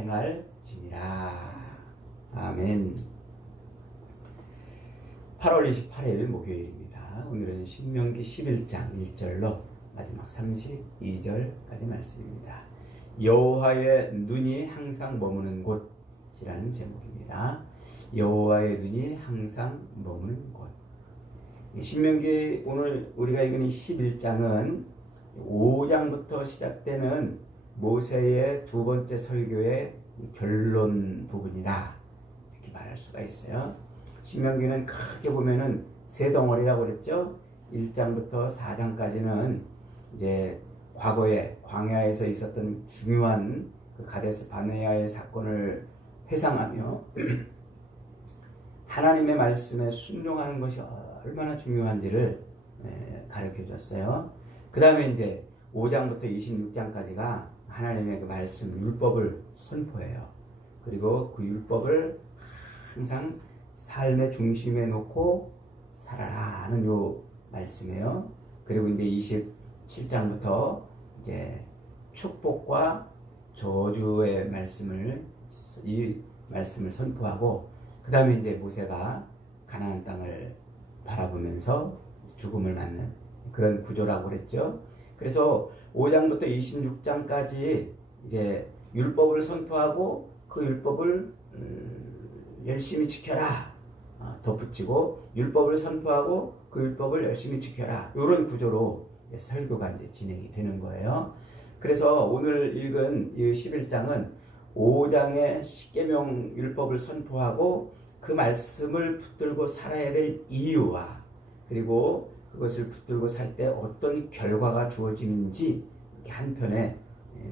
행할지니라. 아멘. 8월 28일 목요일입니다. 오늘은 신명기 11장 1절로 마지막 32절까지 말씀입니다. 여호와의 눈이 항상 머무는 곳이라는 제목입니다. 여호와의 눈이 항상 머무는 곳. 신명기 오늘 우리가 읽은 11장은 5장부터 시작되는 모세의 두 번째 설교의 결론 부분이라 이렇게 말할 수가 있어요. 신명기는 크게 보면은 세 덩어리라고 그랬죠. 1장부터 4장까지는 이제 과거에 광야에서 있었던 중요한 그 가데스 바네아의 사건을 회상하며 하나님의 말씀에 순종하는 것이 얼마나 중요한지를 가르쳐 줬어요. 그 다음에 이제 5장부터 26장까지가 하나님의 그 말씀, 율법을 선포해요. 그리고 그 율법을 항상 삶의 중심에 놓고 살아라 하는 요 말씀이에요. 그리고 이제 27장부터 이제 축복과 저주의 이 말씀을 선포하고, 그 다음에 이제 모세가 가나안 땅을 바라보면서 죽음을 맞는 그런 구조라고 그랬죠. 그래서 5장부터 26장까지 이제 율법을 선포하고 그 율법을 열심히 지켜라 덧붙이고, 율법을 선포하고 그 율법을 열심히 지켜라, 이런 구조로 설교가 이제 진행이 되는 거예요. 그래서 오늘 읽은 이 11장은 5장의 십계명 율법을 선포하고 그 말씀을 붙들고 살아야 될 이유와, 그리고 그것을 붙들고 살 때 어떤 결과가 주어지는지 이렇게 한 편의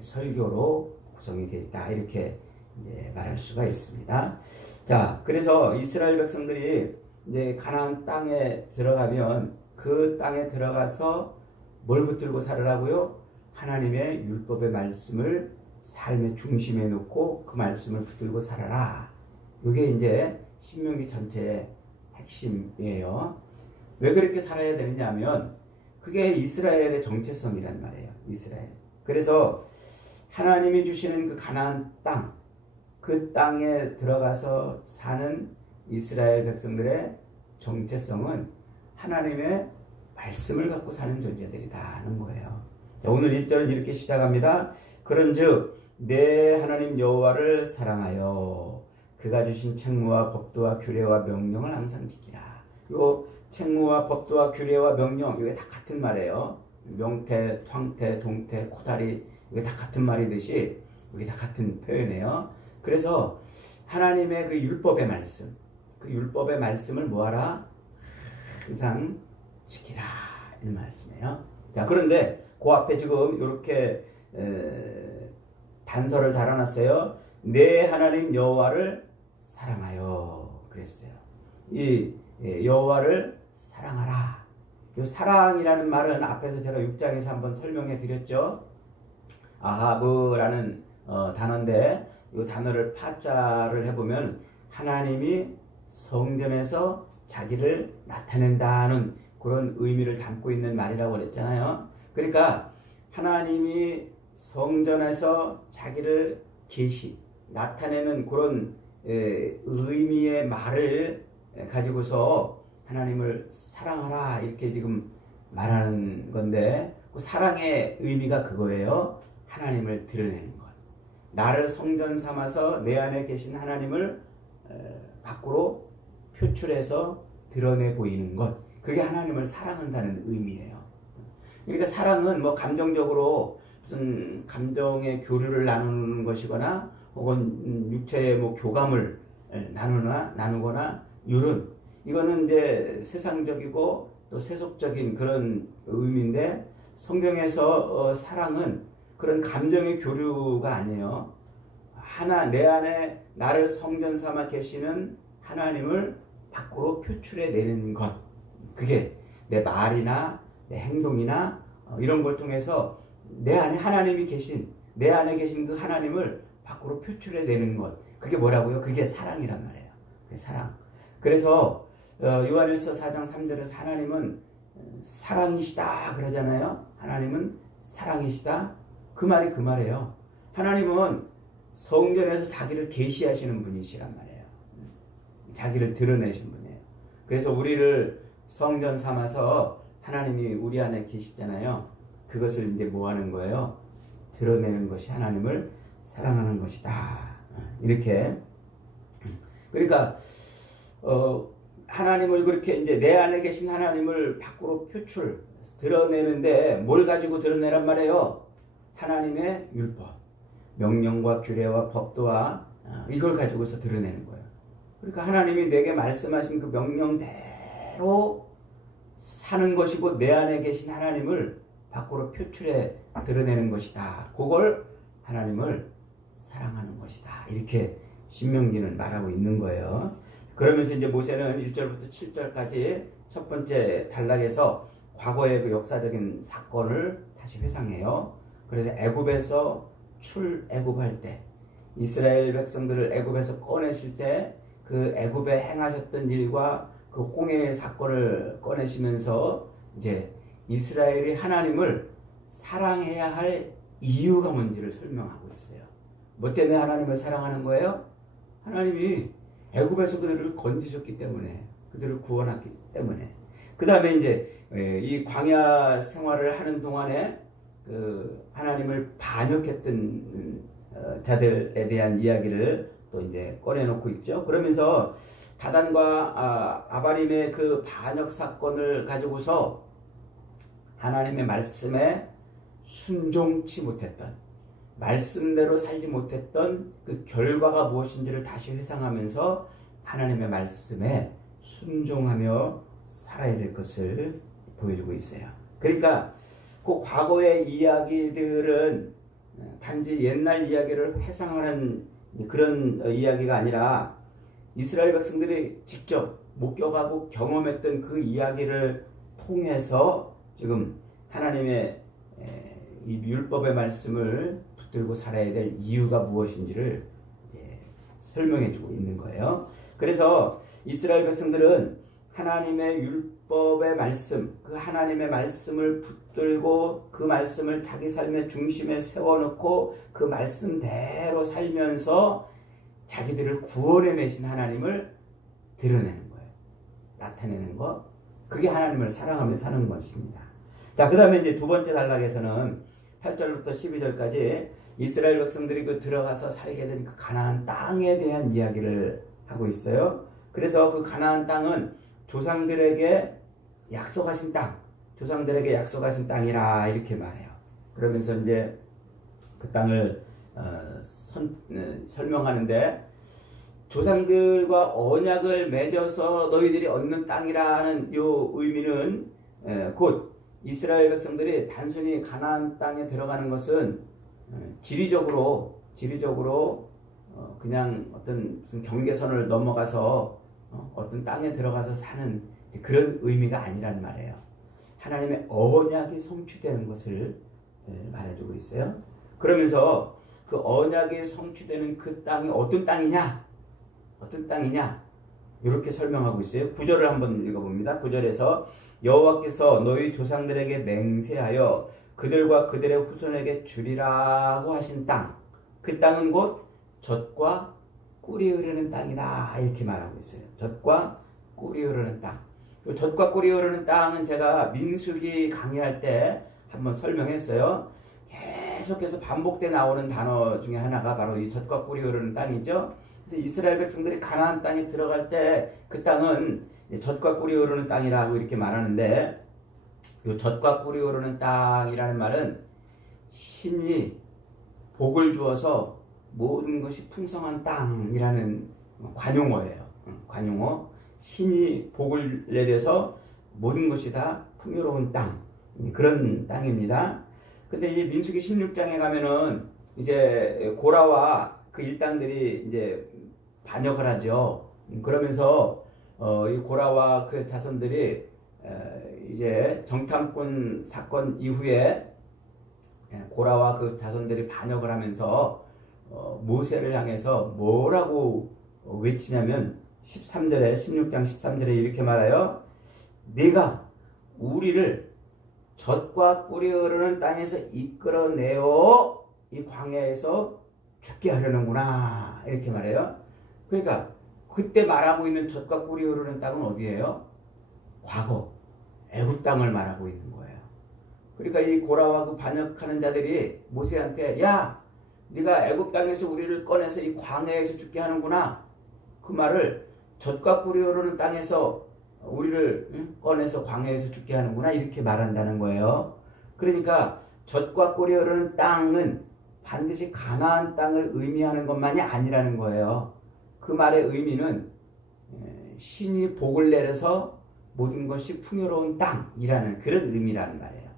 설교로 구성이 되어 있다, 이렇게 이제 말할 수가 있습니다. 자, 그래서 이스라엘 백성들이 이제 가나안 땅에 들어가면 그 땅에 들어가서 뭘 붙들고 살으라고요? 하나님의 율법의 말씀을 삶의 중심에 놓고 그 말씀을 붙들고 살아라. 이게 이제 신명기 전체의 핵심이에요. 왜 그렇게 살아야 되느냐 하면 그게 이스라엘의 정체성이란 말이에요. 이스라엘. 그래서 하나님이 주시는 그 가나안 땅, 그 땅에 들어가서 사는 이스라엘 백성들의 정체성은 하나님의 말씀을 갖고 사는 존재들이다 하는 거예요. 자, 오늘 1절은 이렇게 시작합니다. 그런즉 내 하나님 여호와를 사랑하여 그가 주신 책무와 법도와 규례와 명령을 항상 지키라. 요 책무와 법도와 규례와 명령, 이게 다 같은 말이에요. 명태, 황태, 동태, 코다리, 이게 다 같은 말이듯이 이게 다 같은 표현이에요. 그래서 하나님의 그 율법의 말씀, 그 율법의 말씀을 뭐하라? 항상 지키라, 이 말씀이에요. 자, 그런데 그 앞에 지금 이렇게 단서를 달아놨어요. 내 하나님 여호와를 사랑하여 그랬어요. 이 여호와를 사랑하라. 이 사랑이라는 말은 앞에서 제가 6장에서 한번 설명해 드렸죠. 아하브라는 단어인데, 이 단어를 파자를 해보면 하나님이 성전에서 자기를 나타낸다는 그런 의미를 담고 있는 말이라고 그랬잖아요. 그러니까 하나님이 성전에서 자기를 나타내는 그런 의미의 말을 가지고서 하나님을 사랑하라, 이렇게 지금 말하는 건데, 그 사랑의 의미가 그거예요. 하나님을 드러내는 것. 나를 성전 삼아서 내 안에 계신 하나님을 밖으로 표출해서 드러내 보이는 것. 그게 하나님을 사랑한다는 의미예요. 그러니까 사랑은 뭐 감정적으로 무슨 감정의 교류를 나누는 것이거나 혹은 육체의 뭐 교감을 나누거나 이거는 이제 세상적이고 또 세속적인 그런 의미인데, 성경에서 사랑은 그런 감정의 교류가 아니에요. 내 안에 나를 성전 삼아 계시는 하나님을 밖으로 표출해 내는 것. 그게 내 말이나 내 행동이나 이런 걸 통해서 내 안에 하나님이 계신, 내 안에 계신 그 하나님을 밖으로 표출해 내는 것. 그게 뭐라고요? 그게 사랑이란 말이에요. 그게 사랑. 그래서 요한일서 4장 3절에서 하나님은 사랑이시다 그러잖아요. 하나님은 사랑이시다. 그 말이 그 말이에요. 하나님은 성전에서 자기를 계시하시는 분이시란 말이에요. 자기를 드러내신 분이에요. 그래서 우리를 성전 삼아서 하나님이 우리 안에 계시잖아요. 그것을 이제 뭐 하는 거예요? 드러내는 것이 하나님을 사랑하는 것이다. 이렇게. 그러니까 하나님을 그렇게 이제 내 안에 계신 하나님을 밖으로 드러내는데 뭘 가지고 드러내란 말이에요? 하나님의 율법, 명령과 규례와 법도와 이걸 가지고서 드러내는 거예요. 그러니까 하나님이 내게 말씀하신 그 명령대로 사는 것이고 내 안에 계신 하나님을 밖으로 표출해 드러내는 것이다. 그걸 하나님을 사랑하는 것이다. 이렇게 신명기는 말하고 있는 거예요. 그러면서 이제 모세는 1절부터 7절까지 첫 번째 단락에서 과거의 그 역사적인 사건을 다시 회상해요. 그래서 애굽에서 출애굽할 때 이스라엘 백성들을 애굽에서 꺼내실 때 그 애굽에 행하셨던 일과 그 홍해의 사건을 꺼내시면서 이제 이스라엘이 하나님을 사랑해야 할 이유가 뭔지를 설명하고 있어요. 뭐 때문에 하나님을 사랑하는 거예요? 하나님이 애굽에서 그들을 건지셨기 때문에, 그들을 구원했기 때문에. 그 다음에 이제 이 광야 생활을 하는 동안에 그 하나님을 반역했던 자들에 대한 이야기를 또 이제 꺼내놓고 있죠. 그러면서 다단과 아바림의 그 반역 사건을 가지고서 하나님의 말씀에 순종치 못했던, 말씀대로 살지 못했던 그 결과가 무엇인지를 다시 회상하면서 하나님의 말씀에 순종하며 살아야 될 것을 보여주고 있어요. 그러니까 그 과거의 이야기들은 단지 옛날 이야기를 회상하는 그런 이야기가 아니라 이스라엘 백성들이 직접 목격하고 경험했던 그 이야기를 통해서 지금 하나님의 이 율법의 말씀을 붙들고 살아야 될 이유가 무엇인지를 설명해 주고 있는 거예요. 그래서 이스라엘 백성들은 하나님의 율법의 말씀, 그 하나님의 말씀을 붙들고 그 말씀을 자기 삶의 중심에 세워놓고 그 말씀대로 살면서 자기들을 구원해내신 하나님을 드러내는 거예요. 나타내는 것. 그게 하나님을 사랑하며 사는 것입니다. 자, 그 다음에 이제 두 번째 단락에서는 8절부터 12절까지 이스라엘 백성들이 그 들어가서 살게 된 그 가나안 땅에 대한 이야기를 하고 있어요. 그래서 그 가나안 땅은 조상들에게 약속하신 땅, 조상들에게 약속하신 땅이라 이렇게 말해요. 그러면서 이제 그 땅을 설명하는데 조상들과 언약을 맺어서 너희들이 얻는 땅이라는 요 의미는 곧 이스라엘 백성들이 단순히 가나안 땅에 들어가는 것은 지리적으로 그냥 어떤 무슨 경계선을 넘어가서 어떤 땅에 들어가서 사는 그런 의미가 아니란 말이에요. 하나님의 언약이 성취되는 것을 말해주고 있어요. 그러면서 그 언약이 성취되는 그 땅이 어떤 땅이냐? 이렇게 설명하고 있어요. 9절을 한번 읽어봅니다. 9절에서 여호와께서 너희 조상들에게 맹세하여 그들과 그들의 후손에게 주리라고 하신 땅, 그 땅은 곧 젖과 꿀이 흐르는 땅이다 이렇게 말하고 있어요. 젖과 꿀이 흐르는 땅. 젖과 꿀이 흐르는 땅은 제가 민수기 강의할 때 한번 설명했어요. 계속해서 반복돼 나오는 단어 중에 하나가 바로 이 젖과 꿀이 흐르는 땅이죠. 그래서 이스라엘 백성들이 가나안 땅에 들어갈 때 그 땅은 젖과 꿀이 흐르는 땅이라고 이렇게 말하는데, 이 젖과 꿀이 흐르는 땅이라는 말은 신이 복을 주어서 모든 것이 풍성한 땅이라는 관용어예요. 관용어. 신이 복을 내려서 모든 것이 다 풍요로운 땅. 그런 땅입니다. 근데 이 민수기 16장에 가면은 이제 고라와 그 일당들이 이제 반역을 하죠. 그러면서 이 고라와 그 자손들이 이제 정탐꾼 사건 이후에 고라와 그 자손들이 반역을 하면서 모세를 향해서 뭐라고 외치냐면 13절에 16장 13절에 이렇게 말해요. 네가 우리를 젖과 꿀이 흐르는 땅에서 이끌어내어 이 광야에서 죽게 하려는구나 이렇게 말해요. 그러니까 그때 말하고 있는 젖과 꿀이 흐르는 땅은 어디예요? 과거 애굽 땅을 말하고 있는 거예요. 그러니까 이 고라와 그 반역하는 자들이 모세한테 야 네가 애굽 땅에서 우리를 꺼내서 이 광야에서 죽게 하는구나. 그 말을 젖과 꿀이 흐르는 땅에서 우리를 꺼내서 광야에서 죽게 하는구나 이렇게 말한다는 거예요. 그러니까 젖과 꿀이 흐르는 땅은 반드시 가나안 땅을 의미하는 것만이 아니라는 거예요. 그 말의 의미는 신이 복을 내려서 모든 것이 풍요로운 땅이라는 그런 의미라는 말이에요.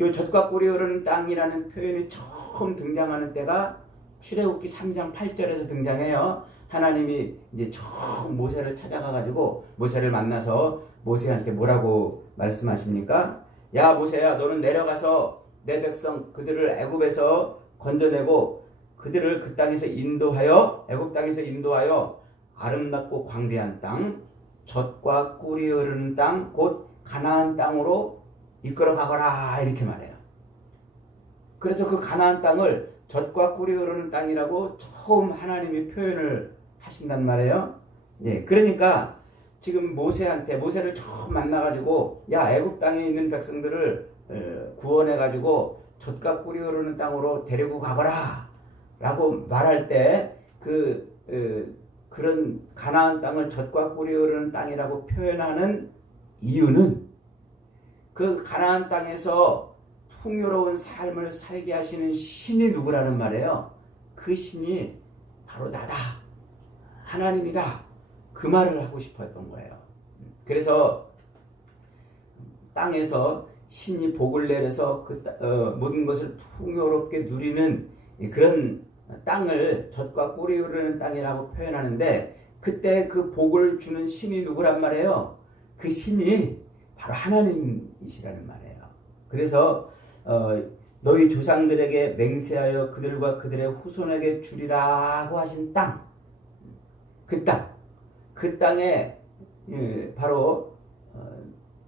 이 젖과 꿀이 흐르는 땅이라는 표현이 처음 등장하는 때가 출애굽기 3장 8절에서 등장해요. 하나님이 이제 처음 모세를 찾아가가지고 모세를 만나서 모세한테 뭐라고 말씀하십니까? 야 모세야 너는 내려가서 내 백성 그들을 애굽에서 건져내고 그들을 그 땅에서 인도하여 애굽 땅에서 인도하여 아름답고 광대한 땅 젖과 꿀이 흐르는 땅 곧 가나안 땅으로 이끌어 가거라 이렇게 말해요. 그래서 그 가나안 땅을 젖과 꿀이 흐르는 땅이라고 처음 하나님이 표현을 하신단 말이에요. 예, 그러니까 지금 모세를 처음 만나가지고 야 애굽 땅에 있는 백성들을 구원해가지고 젖과 꿀이 흐르는 땅으로 데리고 가거라 라고 말할 때 그런 가나안 땅을 젖과 꿀이 흐르는 땅이라고 표현하는 이유는 그 가나안 땅에서 풍요로운 삶을 살게 하시는 신이 누구라는 말이에요. 그 신이 바로 나다. 하나님이다. 그 말을 하고 싶었던 거예요. 그래서 땅에서 신이 복을 내려서 모든 것을 풍요롭게 누리는 그런 땅을 젖과 꿀이 흐르는 땅이라고 표현하는데 그때 그 복을 주는 신이 누구란 말이에요. 그 신이 바로 하나님이시라는 말이에요. 그래서 너희 조상들에게 맹세하여 그들과 그들의 후손에게 주리라고 하신 땅, 그 땅에 바로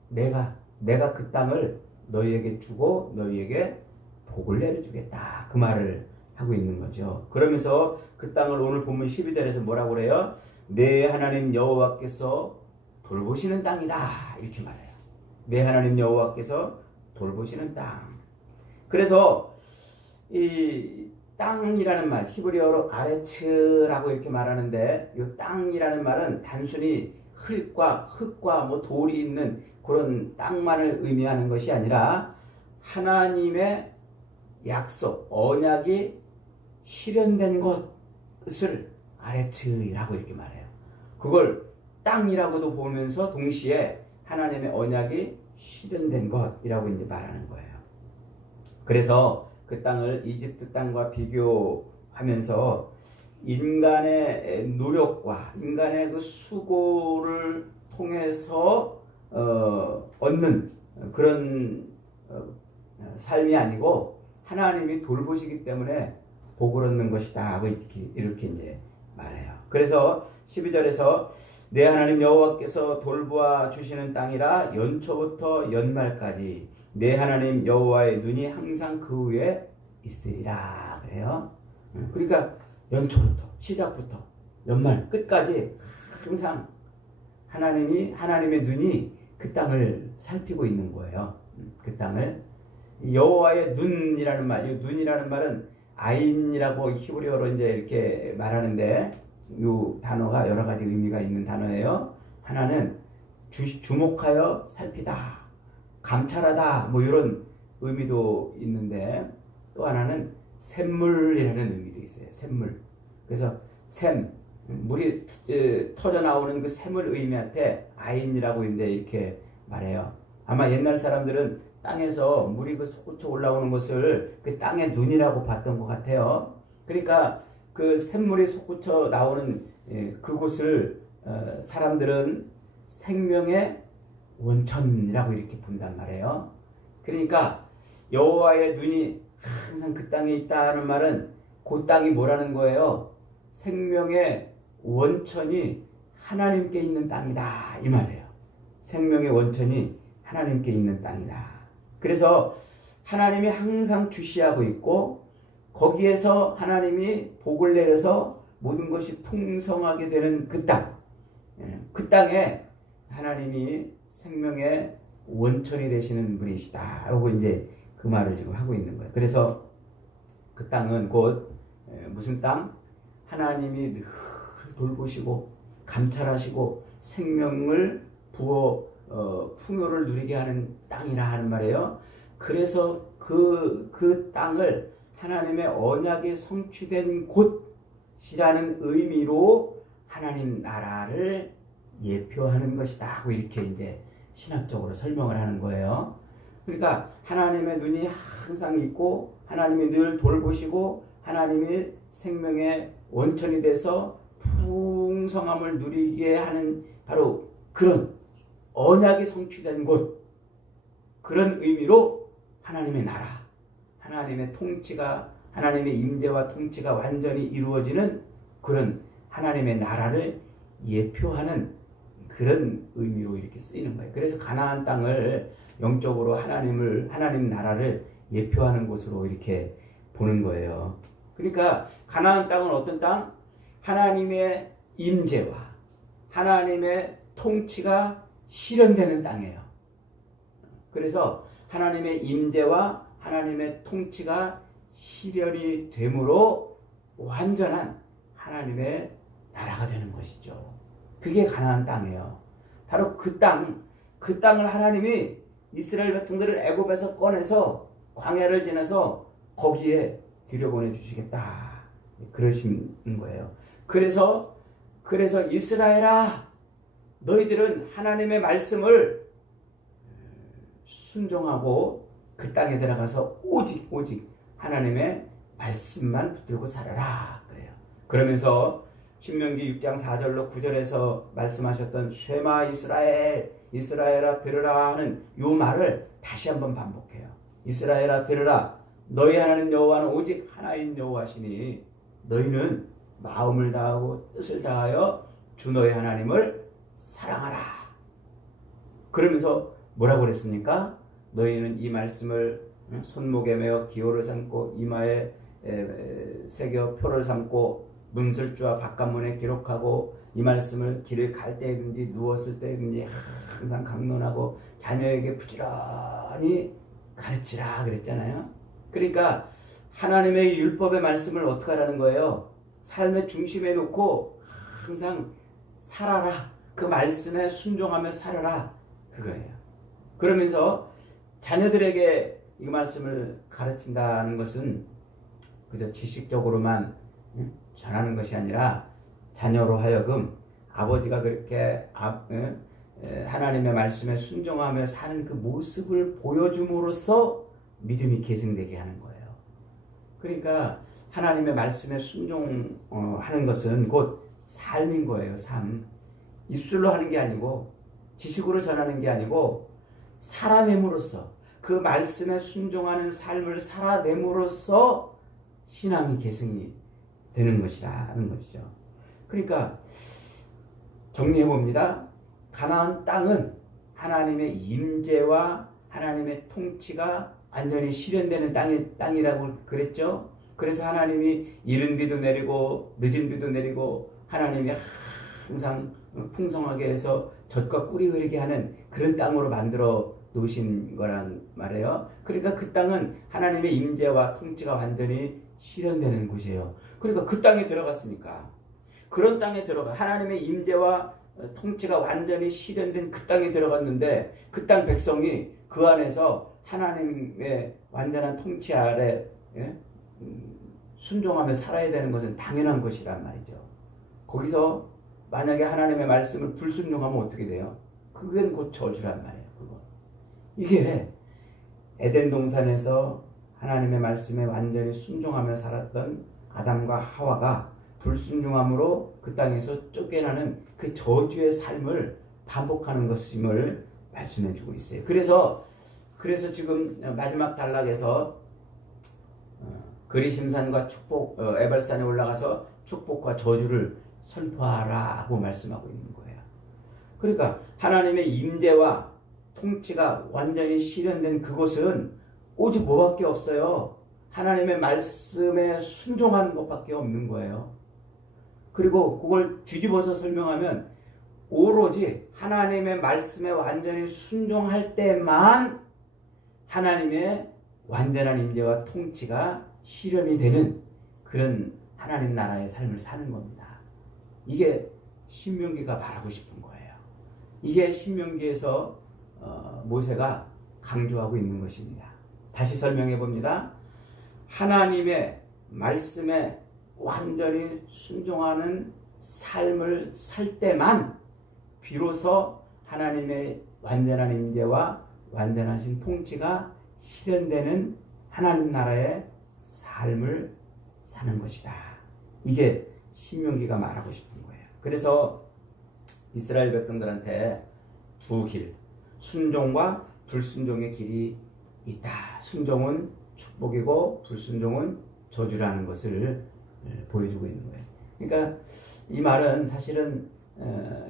내가 그 땅을 너희에게 주고 너희에게 복을 내려주겠다. 그 말을 하고 있는 거죠. 그러면서 그 땅을 오늘 본문 12절에서 뭐라고 그래요? 내 하나님 여호와께서 돌보시는 땅이다. 이렇게 말해요. 내 하나님 여호와께서 돌보시는 땅. 그래서 이 땅이라는 말, 히브리어로 아레츠라고 이렇게 말하는데 이 땅이라는 말은 단순히 흙과 뭐 돌이 있는 그런 땅만을 의미하는 것이 아니라 하나님의 약속, 언약이 실현된 것을 아레츠라고 이렇게 말해요. 그걸 땅이라고도 보면서 동시에 하나님의 언약이 실현된 것이라고 이제 말하는 거예요. 그래서 그 땅을 이집트 땅과 비교하면서 인간의 노력과 인간의 그 수고를 통해서 얻는 그런 삶이 아니고 하나님이 돌보시기 때문에 복을 얻는 것이다 하고 이렇게 이제 말해요. 그래서 12절에서 내 하나님 여호와께서 돌보아 주시는 땅이라 연초부터 연말까지 내 하나님 여호와의 눈이 항상 그 위에 있으리라 그래요. 그러니까 연초부터 시작부터 연말 끝까지 항상 하나님의 눈이 그 땅을 살피고 있는 거예요. 그 땅을 여호와의 눈이라는 말, 이 눈이라는 말은 아인이라고 히브리어로 이제 이렇게 말하는데 이 단어가 여러 가지 의미가 있는 단어예요. 하나는 주목하여 살피다, 감찰하다, 뭐 이런 의미도 있는데 또 하나는 샘물이라는 의미도 있어요. 샘물. 그래서 물이 터져 나오는 그 샘을 의미할 때 아인이라고 이제 이렇게 말해요. 아마 옛날 사람들은 땅에서 물이 그 솟구쳐 올라오는 것을 그 땅의 눈이라고 봤던 것 같아요. 그러니까 그 샘물이 솟구쳐 나오는 그곳을 사람들은 생명의 원천이라고 이렇게 본단 말이에요. 그러니까 여호와의 눈이 항상 그 땅에 있다는 말은 그 땅이 뭐라는 거예요? 생명의 원천이 하나님께 있는 땅이다 이 말이에요. 생명의 원천이 하나님께 있는 땅이다. 그래서 하나님이 항상 주시하고 있고 거기에서 하나님이 복을 내려서 모든 것이 풍성하게 되는 그 땅, 그 땅에 하나님이 생명의 원천이 되시는 분이시다 라고 이제 그 말을 지금 하고 있는 거예요. 그래서 그 땅은 곧 무슨 땅? 하나님이 늘 돌보시고 감찰하시고 생명을 부어 풍요를 누리게 하는 땅이라 하는 말이에요. 그래서 그 땅을 하나님의 언약이 성취된 곳이라는 의미로 하나님 나라를 예표하는 것이다 하고 이렇게 이제 신학적으로 설명을 하는 거예요. 그러니까 하나님의 눈이 항상 있고 하나님이 늘 돌보시고 하나님이 생명의 원천이 돼서 풍성함을 누리게 하는 바로 그런 언약이 성취된 곳, 그런 의미로 하나님의 나라, 하나님의 통치가, 하나님의 임재와 통치가 완전히 이루어지는 그런 하나님의 나라를 예표하는 그런 의미로 이렇게 쓰이는 거예요. 그래서 가나안 땅을 영적으로 하나님 나라를 예표하는 곳으로 이렇게 보는 거예요. 그러니까 가나안 땅은 어떤 땅? 하나님의 임재와 하나님의 통치가 실현되는 땅이에요. 그래서 하나님의 임재와 하나님의 통치가 실현이 되므로 완전한 하나님의 나라가 되는 것이죠. 그게 가나안 땅이에요. 바로 그 땅을 하나님이 이스라엘 백성들을 애굽에서 꺼내서 광야를 지나서 거기에 들여보내 주시겠다. 그러시는 거예요. 그래서 이스라엘아, 너희들은 하나님의 말씀을 순종하고 그 땅에 들어가서 오직 하나님의 말씀만 붙들고 살아라. 그래요. 그러면서 신명기 6장 4절로 9절에서 말씀하셨던 쉐마 이스라엘아 들으라 하는 이 말을 다시 한번 반복해요. 이스라엘아 들으라, 너희 하나님 여호와는 오직 하나인 여호와시니 너희는 마음을 다하고 뜻을 다하여 주 너희 하나님을 사랑하라. 그러면서 뭐라고 그랬습니까? 너희는 이 말씀을 손목에 메어 기호를 삼고 이마에 새겨 표를 삼고 문설주와 바깥문에 기록하고 이 말씀을 길을 갈 때든지 누웠을 때든지 항상 강론하고 자녀에게 부지런히 가르치라 그랬잖아요. 그러니까 하나님의 율법의 말씀을 어떻게 하라는 거예요? 삶의 중심에 놓고 항상 살아라. 그 말씀에 순종하며 살아라. 그거예요. 그러면서 자녀들에게 이 말씀을 가르친다는 것은 그저 지식적으로만 전하는 것이 아니라 자녀로 하여금 아버지가 그렇게 하나님의 말씀에 순종하며 사는 그 모습을 보여줌으로써 믿음이 계승되게 하는 거예요. 그러니까 하나님의 말씀에 순종하는 것은 곧 삶인 거예요. 삶. 입술로 하는 게 아니고 지식으로 전하는 게 아니고 살아냄으로써 그 말씀에 순종하는 삶을 살아냄으로써 신앙이 계승이 되는 것이라는 것이죠. 그러니까 정리해봅니다. 가나안 땅은 하나님의 임재와 하나님의 통치가 완전히 실현되는 땅이라고 그랬죠. 그래서 하나님이 이른 비도 내리고 늦은 비도 내리고 하나님이 항상 풍성하게 해서 젖과 꿀이 흐르게 하는 그런 땅으로 만들어 놓으신 거란 말이에요. 그러니까 그 땅은 하나님의 임재와 통치가 완전히 실현되는 곳이에요. 그러니까 그 땅에 들어갔으니까 그런 땅에 들어가 하나님의 임재와 통치가 완전히 실현된 그 땅에 들어갔는데 그 땅 백성이 그 안에서 하나님의 완전한 통치 아래 순종하며 살아야 되는 것은 당연한 것이란 말이죠. 거기서 만약에 하나님의 말씀을 불순종하면 어떻게 돼요? 그건 곧 저주란 말이에요. 그거. 이게 에덴 동산에서 하나님의 말씀에 완전히 순종하며 살았던 아담과 하와가 불순종함으로 그 땅에서 쫓겨나는 그 저주의 삶을 반복하는 것임을 말씀해 주고 있어요. 그래서 지금 마지막 단락에서 그리심산과 축복, 에발산에 올라가서 축복과 저주를 선포하라고 말씀하고 있는 거예요. 그러니까 하나님의 임재와 통치가 완전히 실현된 그곳은 오직 뭐밖에 없어요. 하나님의 말씀에 순종하는 것밖에 없는 거예요. 그리고 그걸 뒤집어서 설명하면 오로지 하나님의 말씀에 완전히 순종할 때만 하나님의 완전한 임재와 통치가 실현이 되는 그런 하나님 나라의 삶을 사는 겁니다. 이게 신명기가 말하고 싶은 거예요. 이게 신명기에서 모세가 강조하고 있는 것입니다. 다시 설명해 봅니다. 하나님의 말씀에 완전히 순종하는 삶을 살 때만 비로소 하나님의 완전한 임재와 완전하신 통치가 실현되는 하나님 나라의 삶을 사는 것이다. 이게 신명기가 말하고 싶은 거예요. 그래서 이스라엘 백성들한테 두 길, 순종과 불순종의 길이 있다. 순종은 축복이고 불순종은 저주라는 것을 보여주고 있는 거예요. 그러니까 이 말은 사실은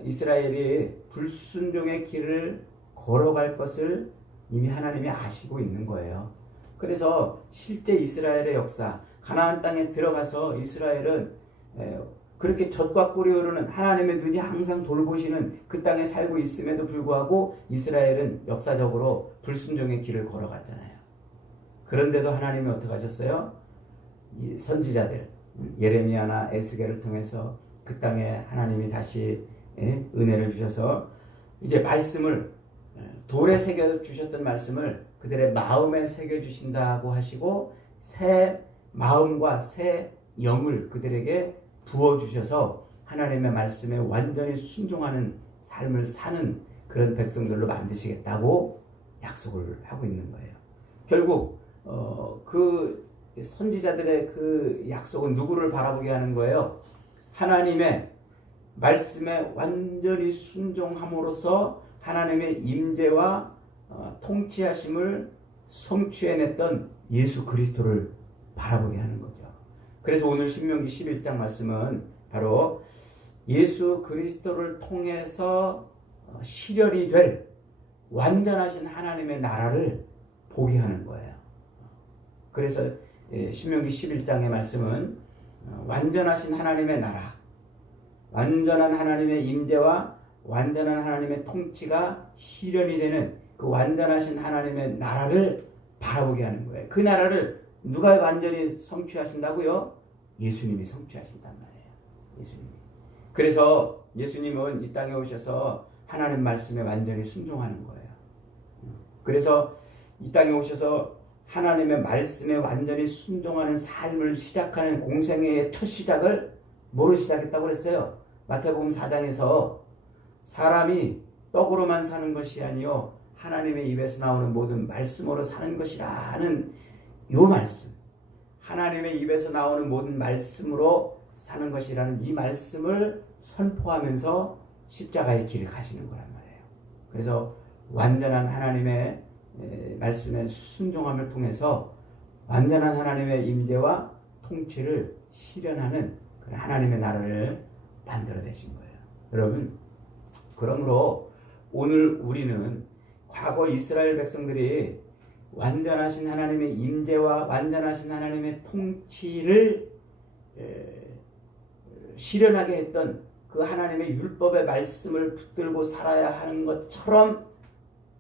이스라엘이 불순종의 길을 걸어갈 것을 이미 하나님이 아시고 있는 거예요. 그래서 실제 이스라엘의 역사, 가나안 땅에 들어가서 이스라엘은 그렇게 젖과 꿀이 흐르는 하나님의 눈이 항상 돌보시는 그 땅에 살고 있음에도 불구하고 이스라엘은 역사적으로 불순종의 길을 걸어갔잖아요. 그런데도 하나님이 어떻게 하셨어요? 이 선지자들 예레미야나 에스겔을 통해서 그 땅에 하나님이 다시 은혜를 주셔서 이제 말씀을 돌에 새겨 주셨던 말씀을 그들의 마음에 새겨 주신다고 하시고 새 마음과 새 영을 그들에게 부어 주셔서 하나님의 말씀에 완전히 순종하는 삶을 사는 그런 백성들로 만드시겠다고 약속을 하고 있는 거예요. 결국 그 선지자들의 그 약속은 누구를 바라보게 하는 거예요? 하나님의 말씀에 완전히 순종함으로써 하나님의 임재와 통치하심을 성취해냈던 예수 그리스도를 바라보게 하는 거죠. 그래서 오늘 신명기 11장 말씀은 바로 예수 그리스도를 통해서 실현이 될 완전하신 하나님의 나라를 보게 하는 거예요. 그래서 신명기 11장의 말씀은 완전하신 하나님의 나라, 완전한 하나님의 임재와 완전한 하나님의 통치가 실현이 되는 그 완전하신 하나님의 나라를 바라보게 하는 거예요. 그 나라를 누가 완전히 성취하신다고요? 예수님이 성취하신단 말이에요. 예수님이. 그래서 예수님은 이 땅에 오셔서 하나님 말씀에 완전히 순종하는 거예요. 그래서 이 땅에 오셔서 하나님의 말씀에 완전히 순종하는 삶을 시작하는 공생애의 첫 시작을 뭐로 시작했다고 그랬어요? 마태복음 4장에서 사람이 떡으로만 사는 것이 아니요 하나님의 입에서 나오는 모든 말씀으로 사는 것이라는 요 말씀, 하나님의 입에서 나오는 모든 말씀으로 사는 것이라는 이 말씀을 선포하면서 십자가의 길을 가시는 거란 말이에요. 그래서 완전한 하나님의 말씀의 순종함을 통해서 완전한 하나님의 임재와 통치를 실현하는 그런 하나님의 나라를 만들어내신 거예요. 여러분, 그러므로 오늘 우리는 과거 이스라엘 백성들이 완전하신 하나님의 임재와 완전하신 하나님의 통치를 실현하게 했던 그 하나님의 율법의 말씀을 붙들고 살아야 하는 것처럼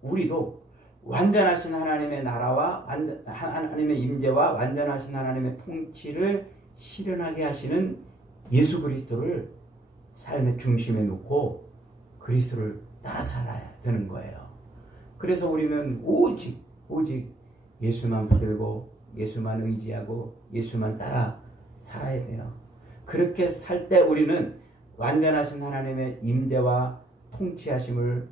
우리도 완전하신 하나님의 나라와 하나님의 임재와 완전하신 하나님의 통치를 실현하게 하시는 예수 그리스도를 삶의 중심에 놓고 그리스도를 따라 살아야 되는 거예요. 그래서 우리는 오직 예수만 붙들고 예수만 의지하고 예수만 따라 살아야 돼요. 그렇게 살 때 우리는 완전하신 하나님의 임재와 통치하심을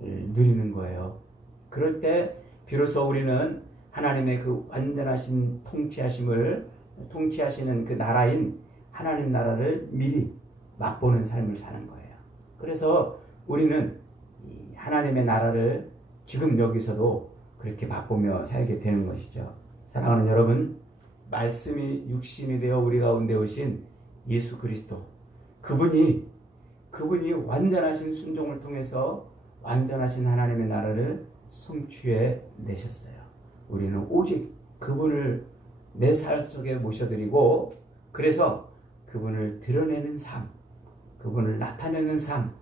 누리는 거예요. 그럴 때 비로소 우리는 하나님의 그 완전하신 통치하시는 그 나라인 하나님 나라를 미리 맛보는 삶을 사는 거예요. 그래서 우리는 이 하나님의 나라를 지금 여기서도 그렇게 맛보며 살게 되는 것이죠. 사랑하는 여러분, 말씀이 육신이 되어 우리 가운데 오신 예수 그리스도, 그분이 완전하신 순종을 통해서 완전하신 하나님의 나라를 성취해 내셨어요. 우리는 오직 그분을 내 삶 속에 모셔드리고 그래서 그분을 드러내는 삶, 그분을 나타내는 삶,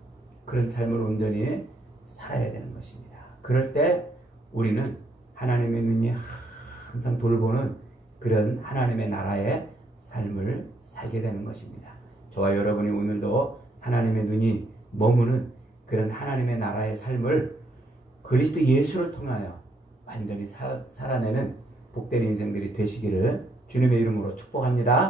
그런 삶을 온전히 살아야 되는 것입니다. 그럴 때 우리는 하나님의 눈이 항상 돌보는 그런 하나님의 나라의 삶을 살게 되는 것입니다. 저와 여러분이 오늘도 하나님의 눈이 머무는 그런 하나님의 나라의 삶을 그리스도 예수를 통하여 완전히 살아내는 복된 인생들이 되시기를 주님의 이름으로 축복합니다.